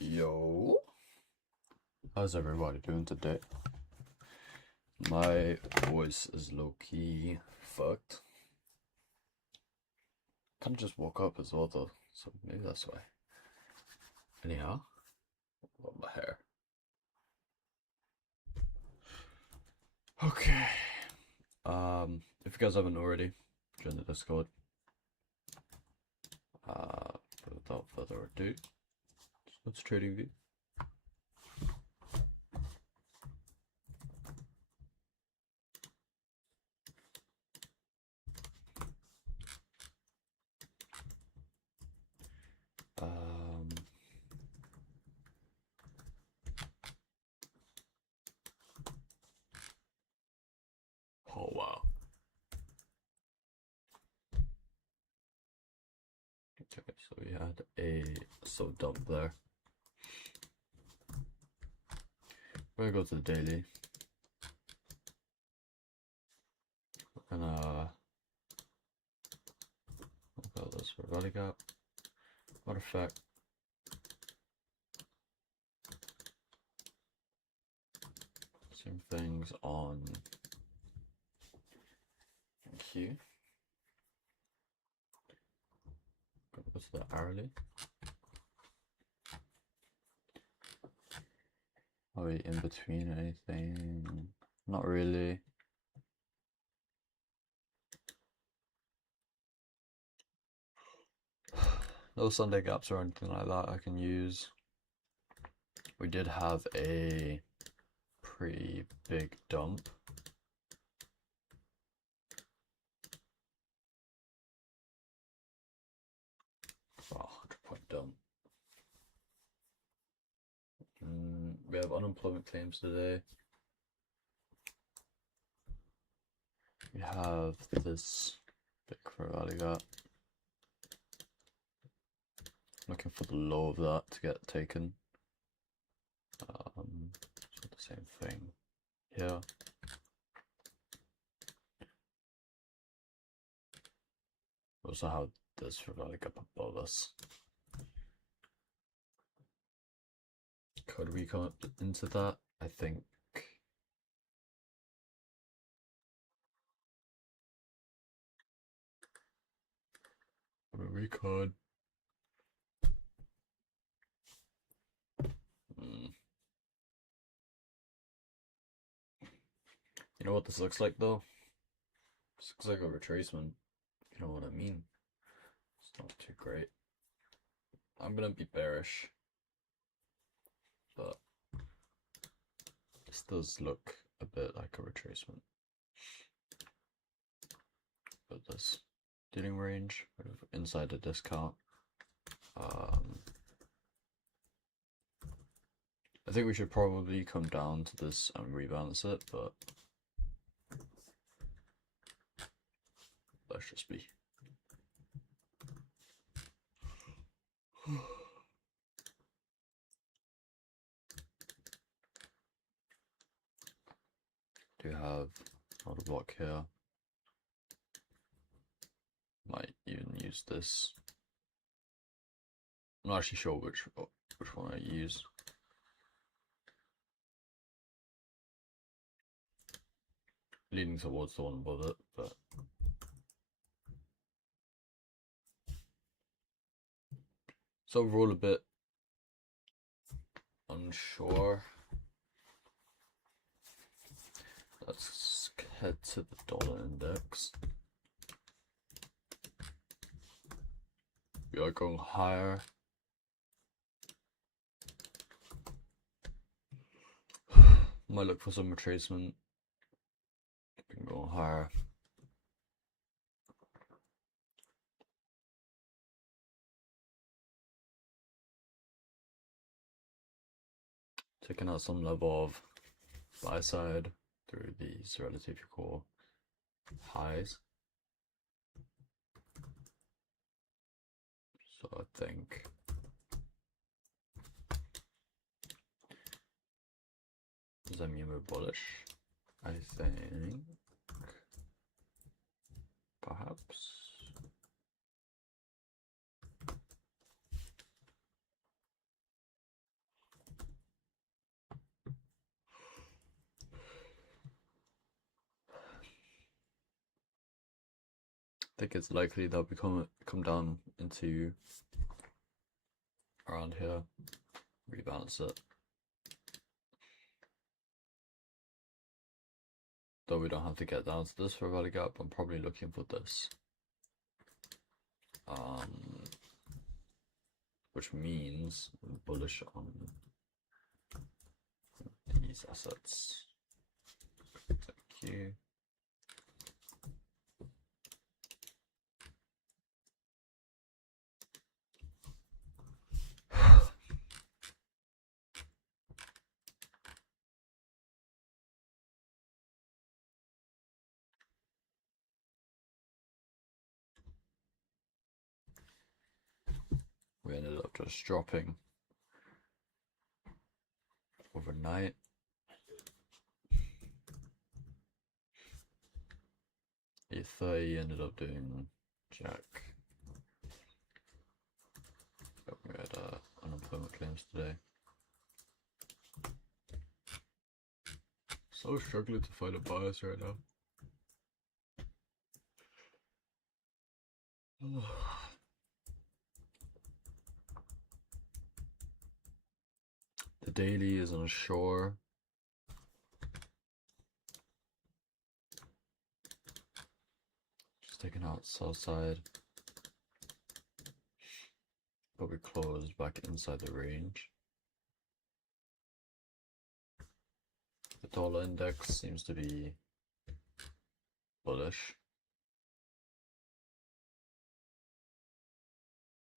Yo, how's everybody doing today? My voice is low-key fucked. Kind of just woke up as well though, so maybe that's why. Anyhow, love my hair. Okay. If you guys haven't already, join the Discord. But without further ado, let's trading view. Oh wow. Okay, so we had a sub dump there. We're gonna go to the daily. We're gonna look at this for value gap. Matter of fact, same things on Q. Go to the hourly. Are we in between anything? Not really. No Sunday gaps or anything like that I can use. We did have a pretty big dump. Wow, 100-point dump. We have unemployment claims today. We have this big fair value gap. Looking for the low of that to get taken. So the same thing here. We also have this fair value gap above us. Could we come up into that? I think. We could. You know what this looks like though? This looks like a retracement. You know what I mean? It's not too great. I'm gonna be bearish, but this does look a bit like a retracement. But this dealing range inside the discount. I think we should probably come down to this and rebalance it, but let's just be. Do have another block here. Might even use this. I'm not actually sure which one I use. Leaning towards the one above it, but so overall a bit unsure. Let's head to the dollar index. We are going higher. Might look for some retracement. Keeping going higher. Taking out some level of buy side through these relatively core highs. So I think does that mean we're bullish? I think perhaps. think it's likely they'll come down into around here, rebalance it. Though we don't have to get down to this for a value gap, I'm probably looking for this. Which means bullish on these assets. Thank you. We ended up just dropping overnight. E30 ended up doing jack. We had unemployment claims today. So struggling to find a bias right now. The daily is on shore. Just taking out sell side. But we closed back inside the range. The dollar index seems to be bullish.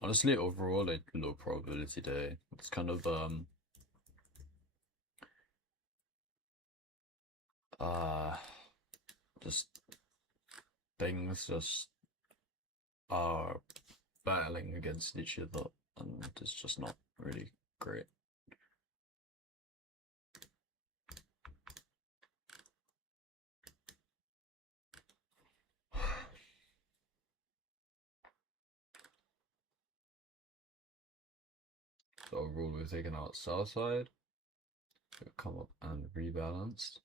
Honestly, overall, a low probability day. It's kind of just things just are battling against each other, and it's just not really great. So overall, we've taken out sell side. We've come up and rebalanced.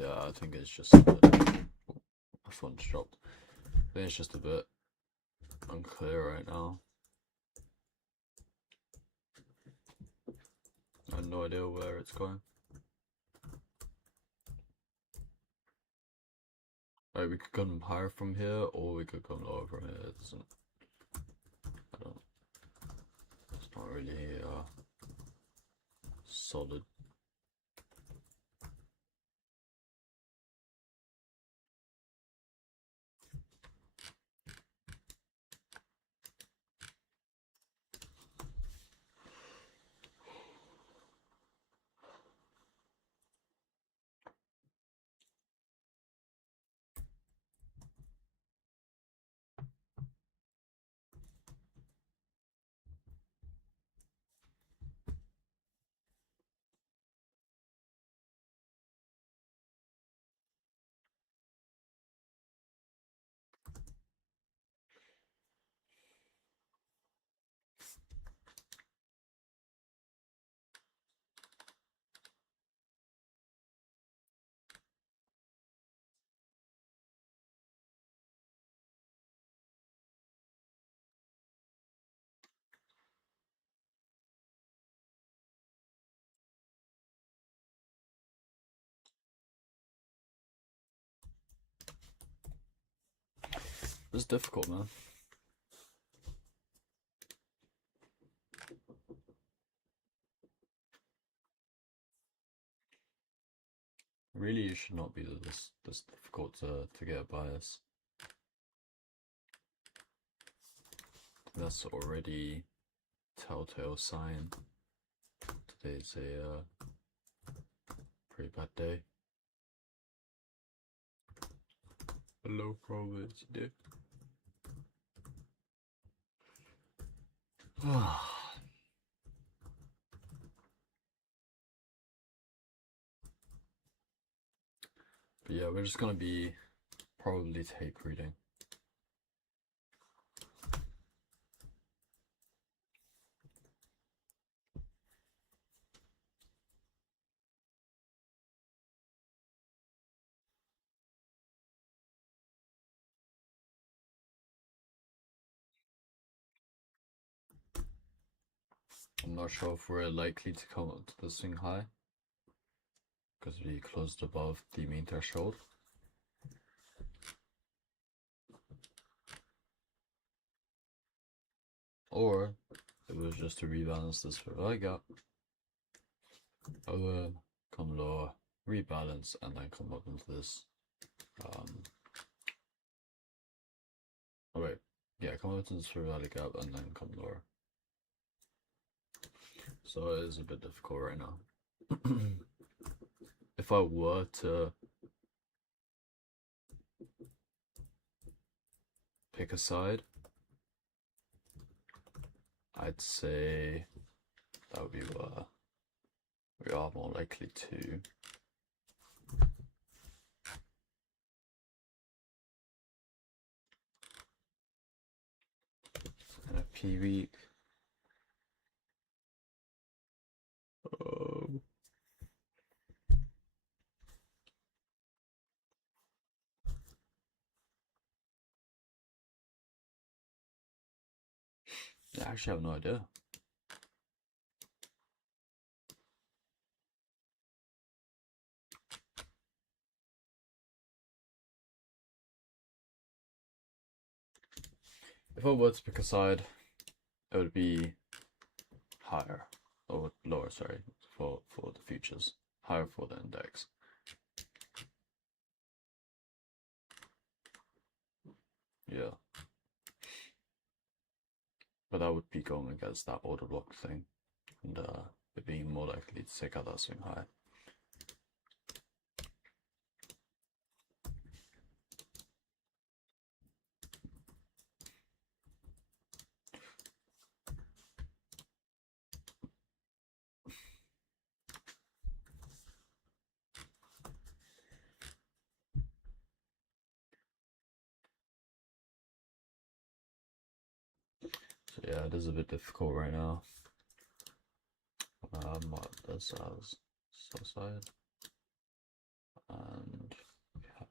Yeah, I think it's just a bit. My phone's dropped. I think it's just a bit unclear right now. I have no idea where it's going. Like, we could come higher from here, or we could come lower from here. It doesn't. I don't. It's not really solid. It's difficult, man. Really, it should not be this difficult to get a bias. That's already telltale sign. Today's a pretty bad day. A low probability day. But yeah, we're just gonna be probably tape reading. I'm not sure if we're likely to come up to the swing high because we closed above the main threshold. Or it was just to rebalance this fair value gap. Over, come lower, rebalance, and then come up into this. Oh wait, yeah, come up into this fair value gap and then come lower. So it is a bit difficult right now. If I were to pick a side, I'd say that would be where we are more likely to NFP week. I actually have no idea. If I were to pick a side, it would be higher or lower, sorry, for the futures. Higher for the index. Yeah. But that would be going against that order block thing, and it being more likely to take out that swing high. So yeah, it is a bit difficult right now. What this as sell side, and we have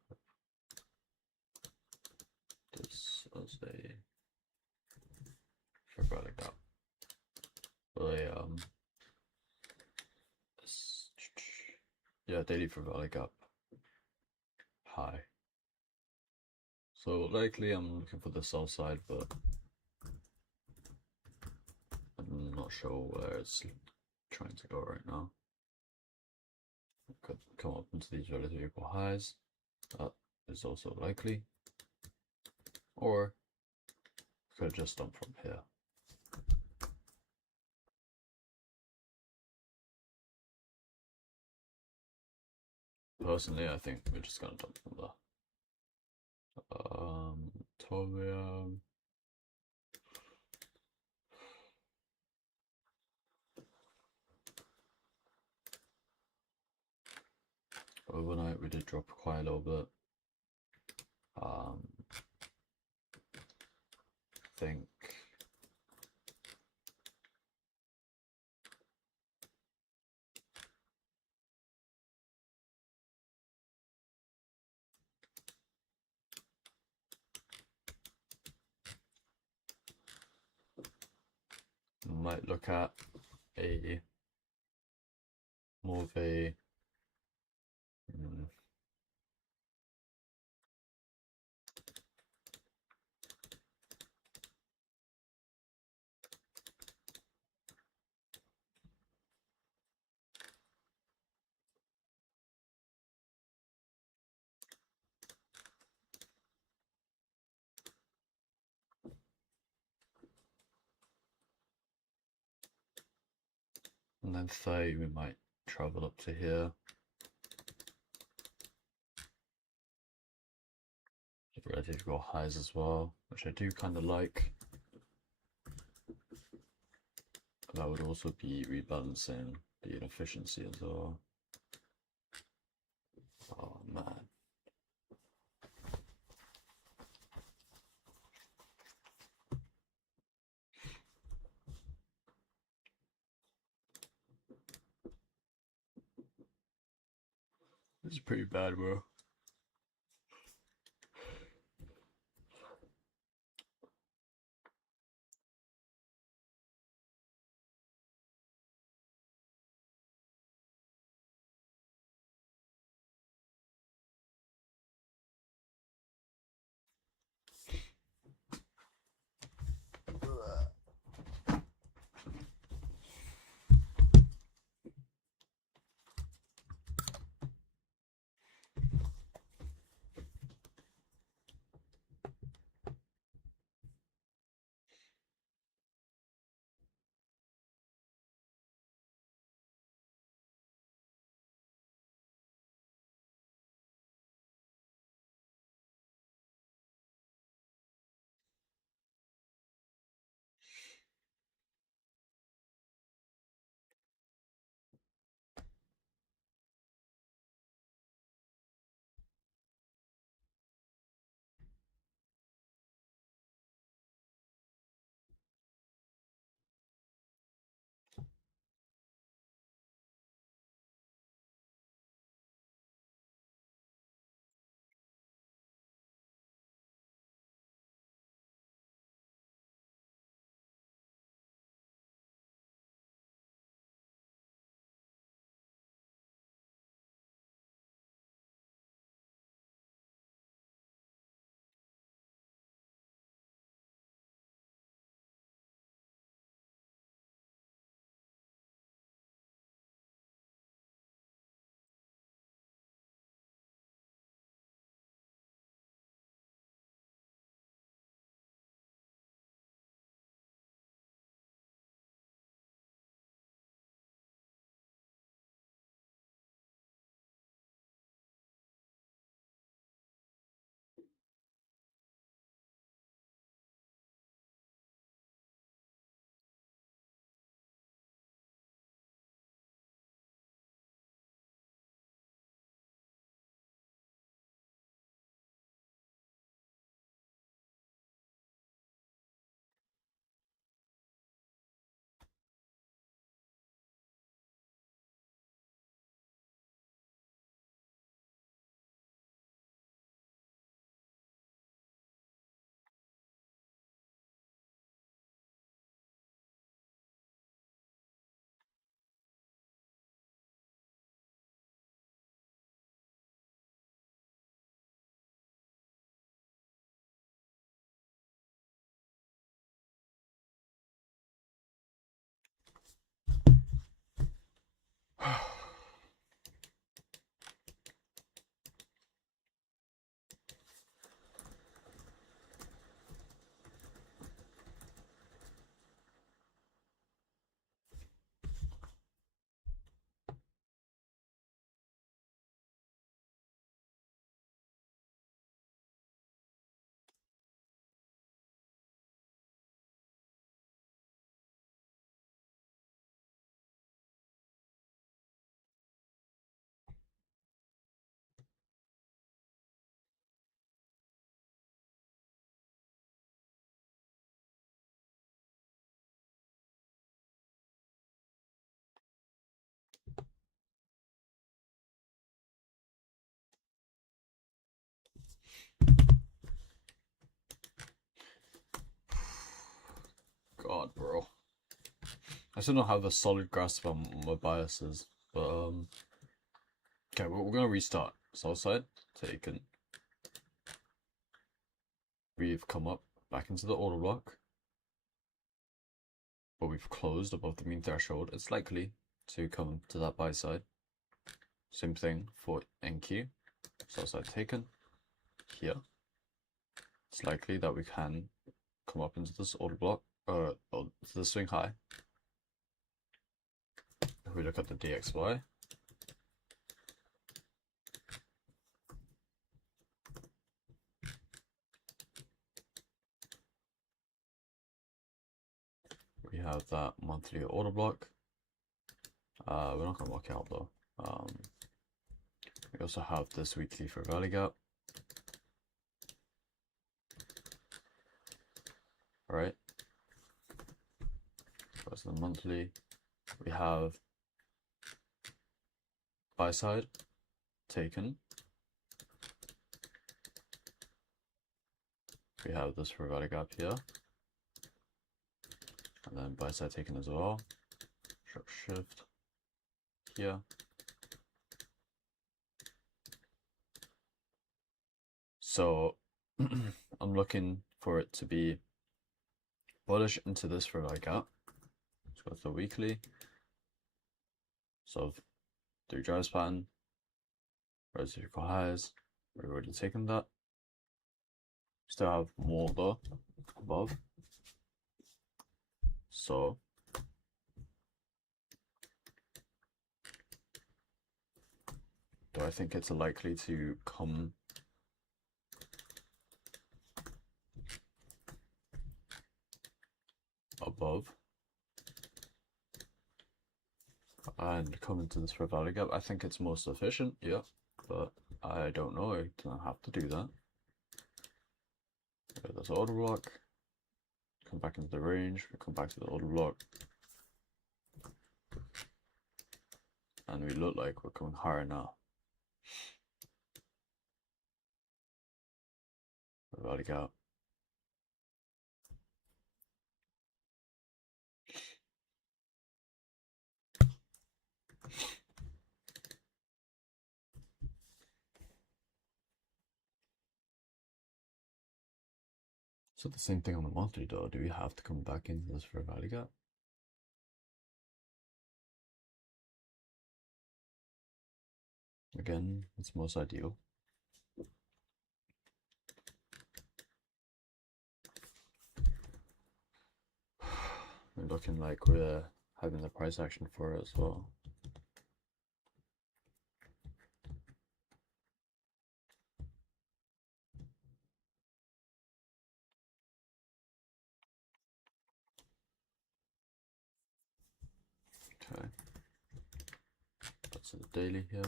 this as a fair value gap. This, yeah, daily fair value gap high. So likely I'm looking for the sell side, but I'm not sure where it's trying to go right now. It could come up into these relative equal highs. That is also likely. Or could just dump from here. Personally, I think we're just gonna dump from there. Torium. Overnight we did drop quite a little bit. I think we might look at a more of a and then 30 we might travel up to here. Relative got highs as well, which I do kind of like. That would also be rebalancing the inefficiency as well. Oh man. It's pretty bad, bro. God, bro. I still don't have a solid grasp on my biases, but okay, we're gonna restart. South side taken. We've come up back into the order block, but we've closed above the mean threshold. It's likely to come to that buy side. Same thing for NQ. South side taken. Here, it's likely that we can come up into this order block, to the swing high. If we look at the DXY, we have that monthly order block. We're not going to work out though. We also have this weekly for value gap. Alright. That's the monthly. We have buy side taken. We have this fair value gap here. And then buy side taken as well. Sharp shift here. So I'm looking for it to be bullish into this fair value gap. Let's go to the weekly. So 3 drivers pattern, residual highs. We've already taken that. Still have more though above. So do I think it's likely to come above and come into this fair value gap? I think it's most efficient, yeah, but I don't know. I don't have to do that. Okay, this order block, come back into the range, we come back to the order block, and we look like we're coming higher now. Fair value gap. So the same thing on the monthly though. Do we have to come back into this fair value gap? Again, it's most ideal. We're looking like we're having the price action for it as well. Okay, that's the daily here.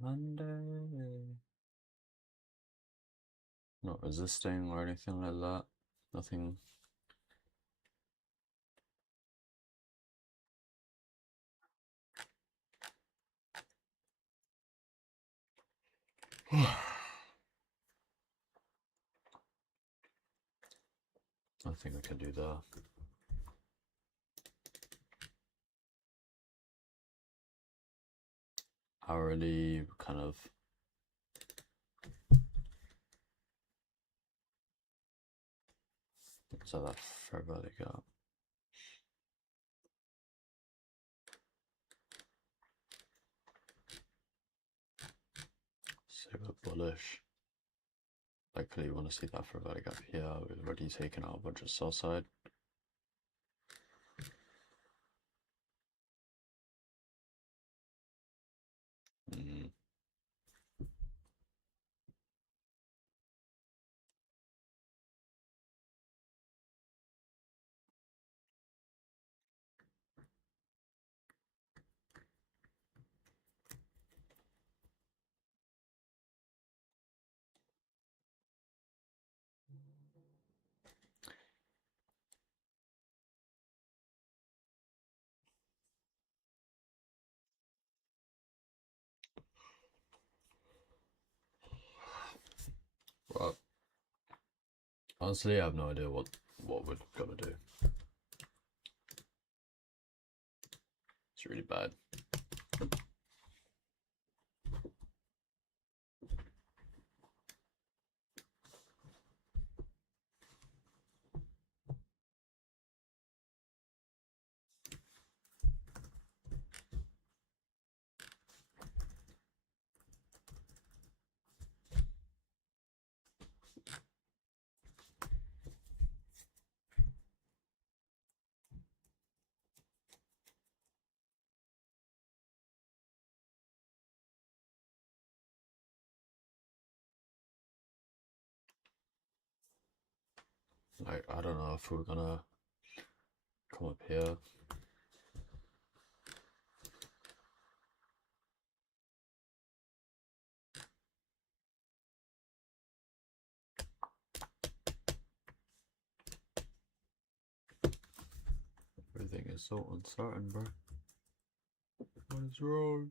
Monday. Not resisting or anything like that. Nothing. I think I can do that. Hourly, kind of. So that fair value gap. Super bullish. Likely you want to see that fair value gap here. We've already taken out a bunch of sell side. But honestly, I have no idea what we're gonna do. It's really bad. Like, I don't know if we're gonna come up here. Everything is so uncertain, bro. What is wrong?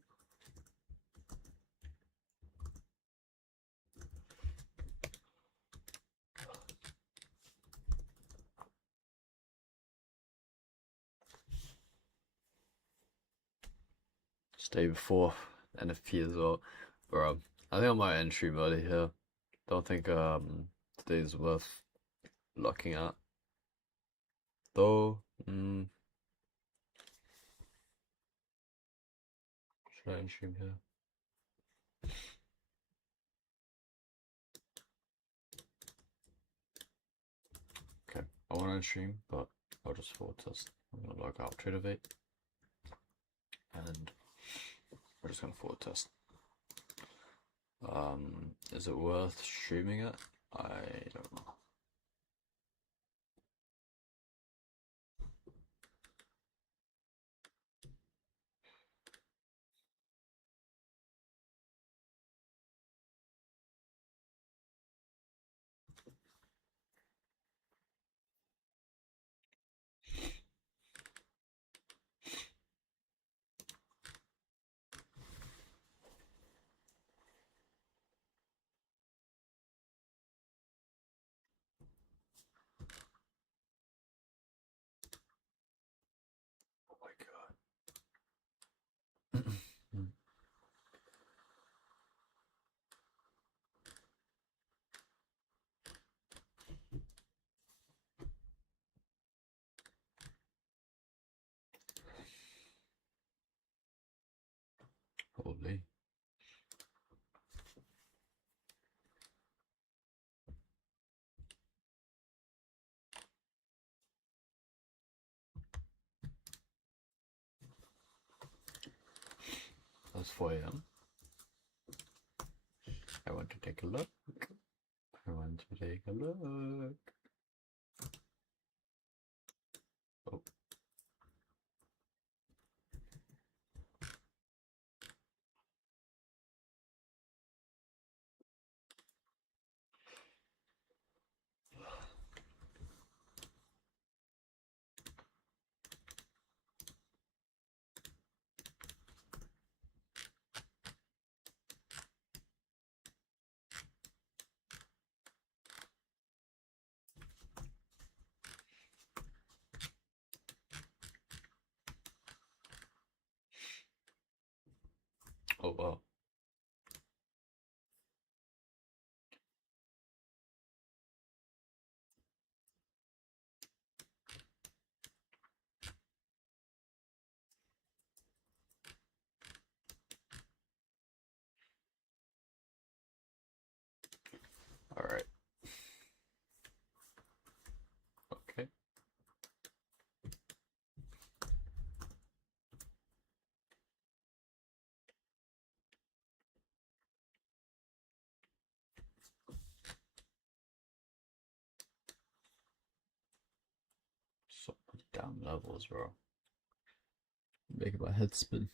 Stay before NFP as well, bro. I think I might end stream early here. Don't think today's worth looking at. Though, should I end stream here? Okay, I want to end stream, but I'll just forward test. I'm gonna log out Tradeovate, and we're just gonna forward test. Is it worth streaming it? I don't know. Oh my god. Probably. That's 4 AM. I want to take a look. I want to take a look. Oh. Oh wow. Alright. Okay. So many damn levels, bro. Making my head spin.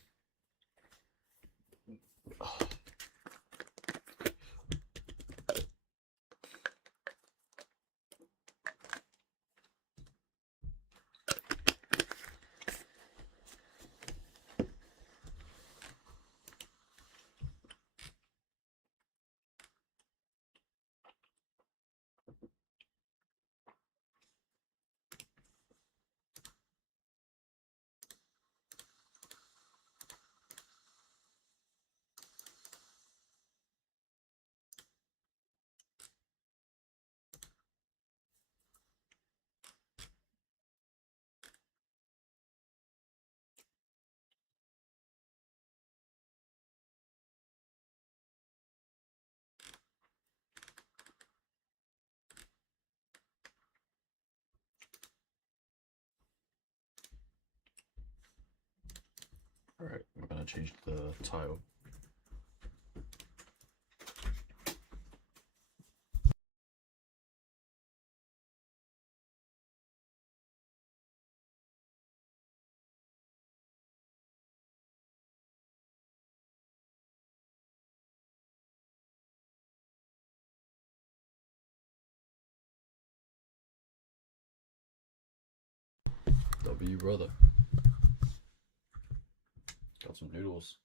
Alright, we're gonna change the tile. W brother. Got some noodles.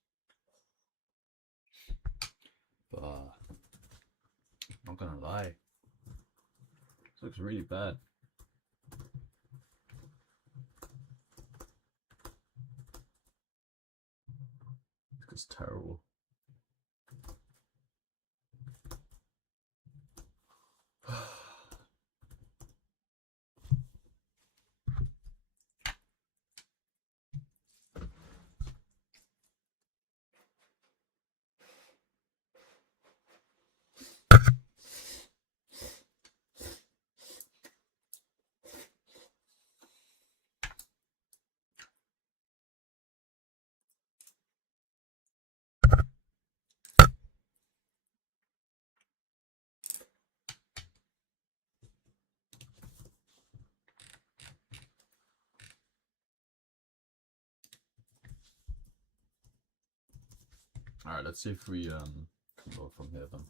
But not gonna lie, this looks really bad. It's terrible. Alright, let's see if we can go from here then.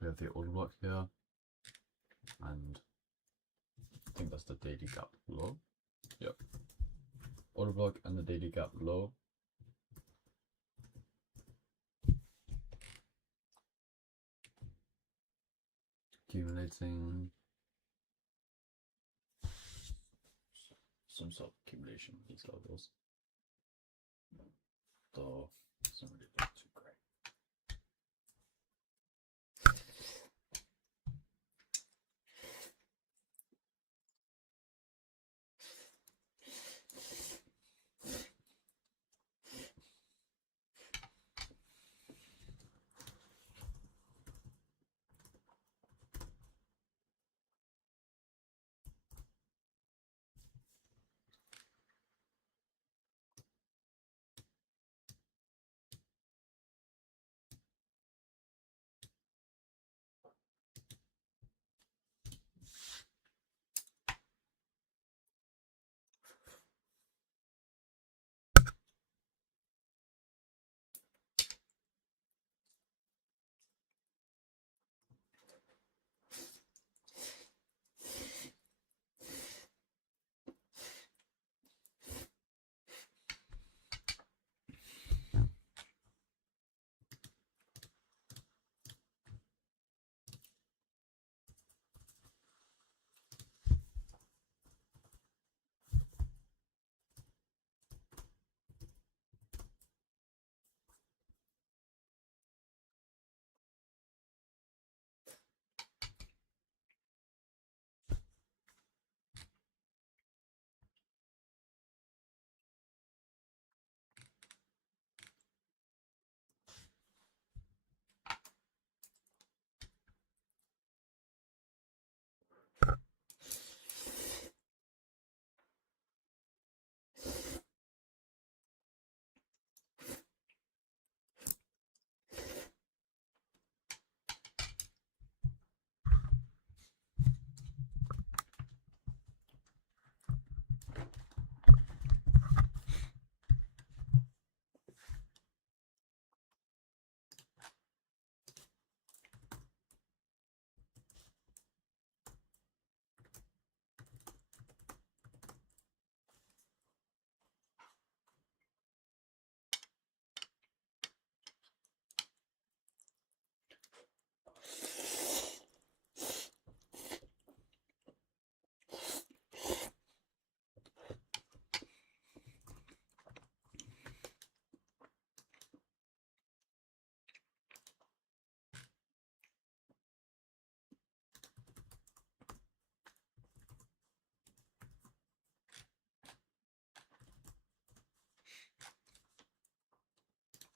We have the order block here, and I think that's the daily gap low. Yep. Order block and the daily gap low. Accumulating some sort of accumulation of these levels. Though it doesn't really look too great.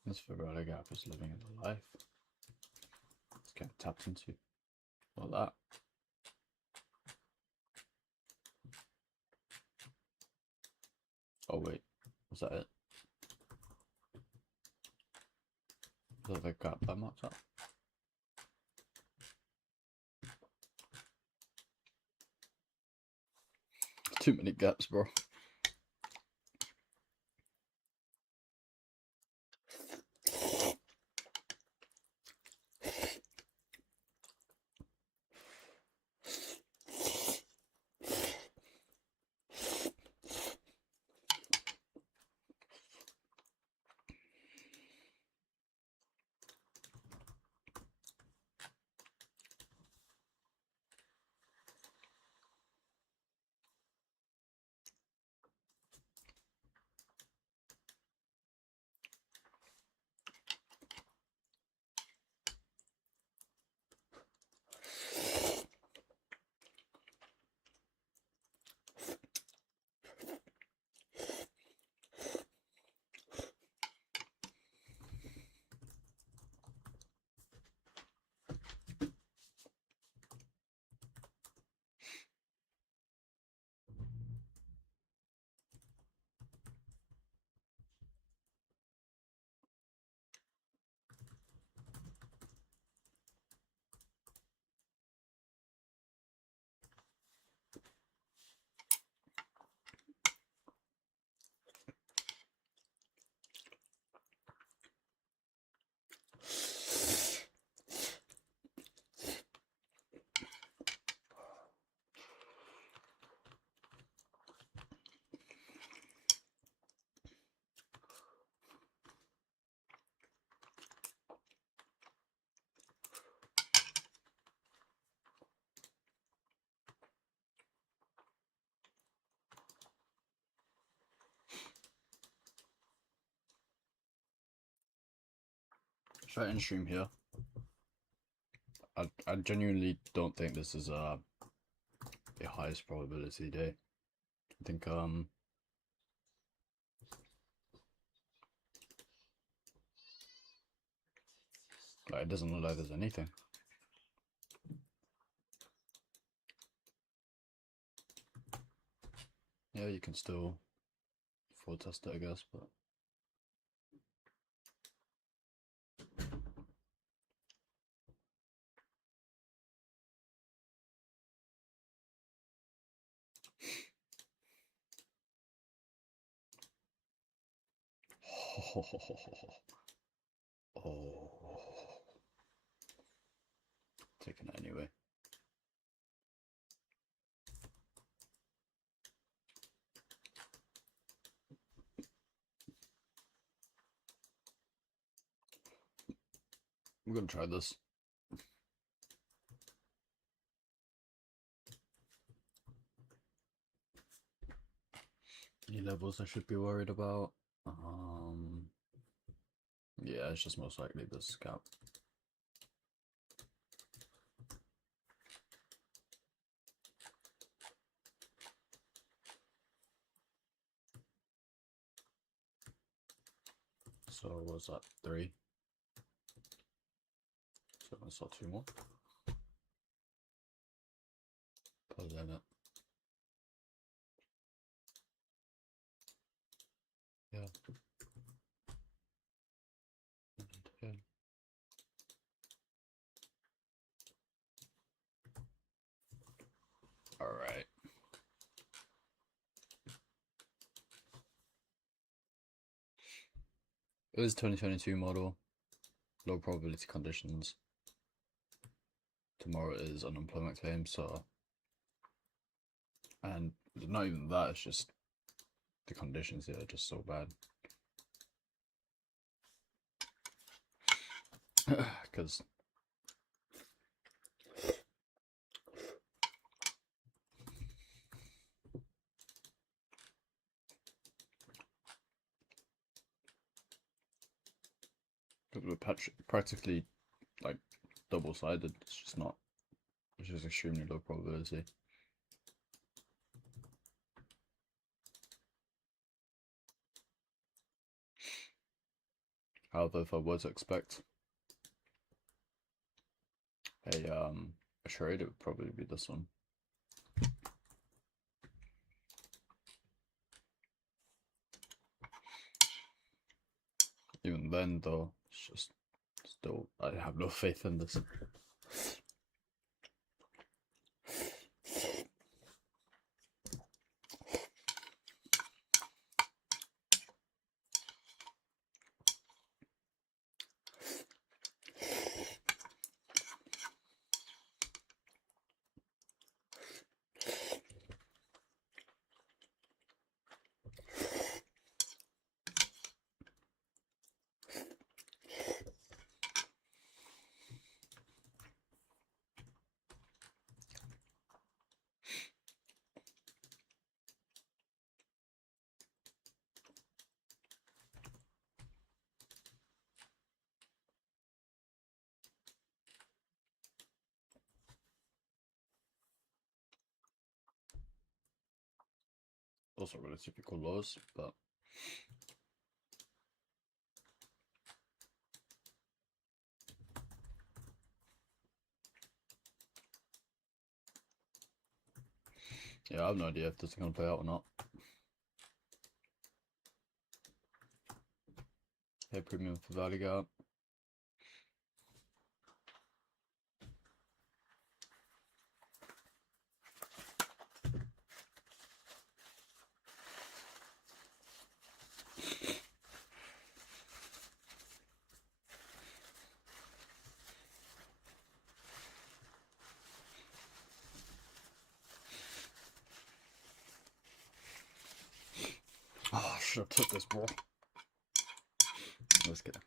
This Ferrari gap is living in the life. It's getting tapped into. Like that. Oh wait, was that it? Was that the gap that marked up? Too many gaps, bro. betting stream here. I genuinely don't think this is the highest probability day. I think like it doesn't look like there's anything. Yeah, you can still forward test it, I guess, but oh, taking it anyway. I'm gonna try this. Any levels I should be worried about? Yeah, it's just most likely this cap. So what's that? 3. So I saw 2 more. Per limit. Yeah. Yeah. All right. It was 2022 model. Low probability conditions. Tomorrow is unemployment claim, so, and not even that, it's just the conditions here are just so bad. Because we're practically like double-sided. It's just not, it's just extremely low probability. However, if I were to expect a trade, it would probably be this one. Even then, though, it's just still, I have no faith in this. Also really typical lows, but yeah, I have no idea if this is going to play out or not. Hey, premium for Valley Gap. Oh, I should have took this ball. Let's get it.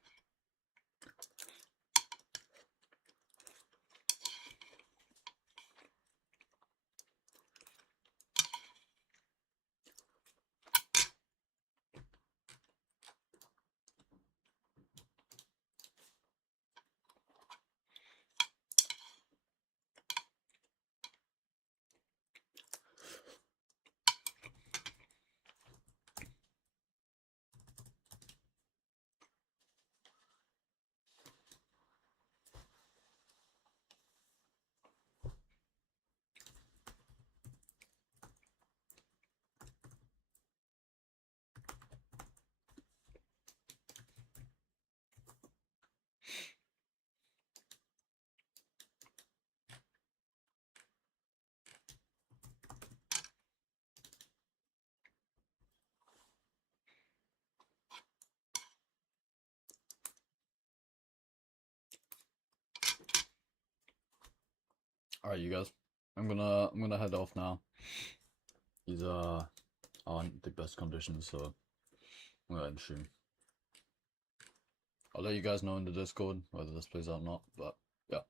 Alright, you guys. I'm gonna head off now. These aren't the best conditions, so I'm gonna end stream. I'll let you guys know in the Discord whether this plays out or not, but yeah.